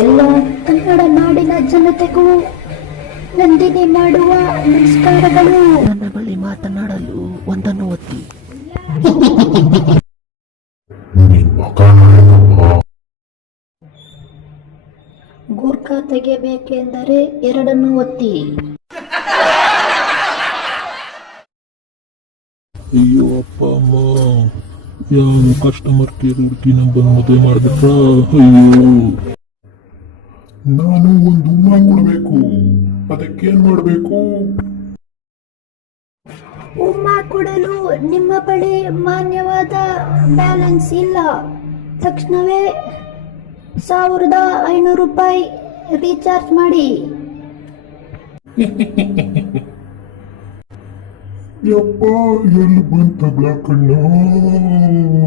ಎಲ್ಲ ಕನ್ನಡ ನಾಡಿನ ಜನತೆಗೂ ನಂದಿನಿ ಮಾಡುವ ನಮಸ್ಕಾರಗಳು. ನನ್ನ ಬಳಿ ಮಾತನಾಡಲು ಒಂದನ್ನು ಒತ್ತಿ. ಗೂರ್ಖಾ ತೆಗೆಯಬೇಕೆಂದರೆ ಎರಡನ್ನು ಒತ್ತಿ. ಅಯ್ಯೋ ಅಪ್ಪ ಅಮ್ಮ, ಯಾವ ಕಸ್ಟಮರ್ ಕೇರ್ ಹುಡುಗಿ ಬಂದು ಮದುವೆ ಮಾಡಿಬಿಟ್ರ. ಅಯ್ಯೋ, ನಾನು ಒಂದು ಉಮ್ಮಾನ್ ಕೊಡಬೇಕು, ಅದಕ್ಕೇನ್ ಮಾಡಬೇಕು? ಉಮ್ಮ ಕೊಡಲು ನಿಮ್ಮ ಬಳಿ ಮಾನ್ಯವಾದ ಬ್ಯಾಲೆನ್ಸ್ ಇಲ್ಲ. ತಕ್ಷಣವೇ 1500 ರೂಪಾಯಿ ರೀಚಾರ್ಜ್ ಮಾಡಿ. ಯಪ್ಪ, ಎಲ್ಲಿ ಬಂತ ಕಣ್ಣ?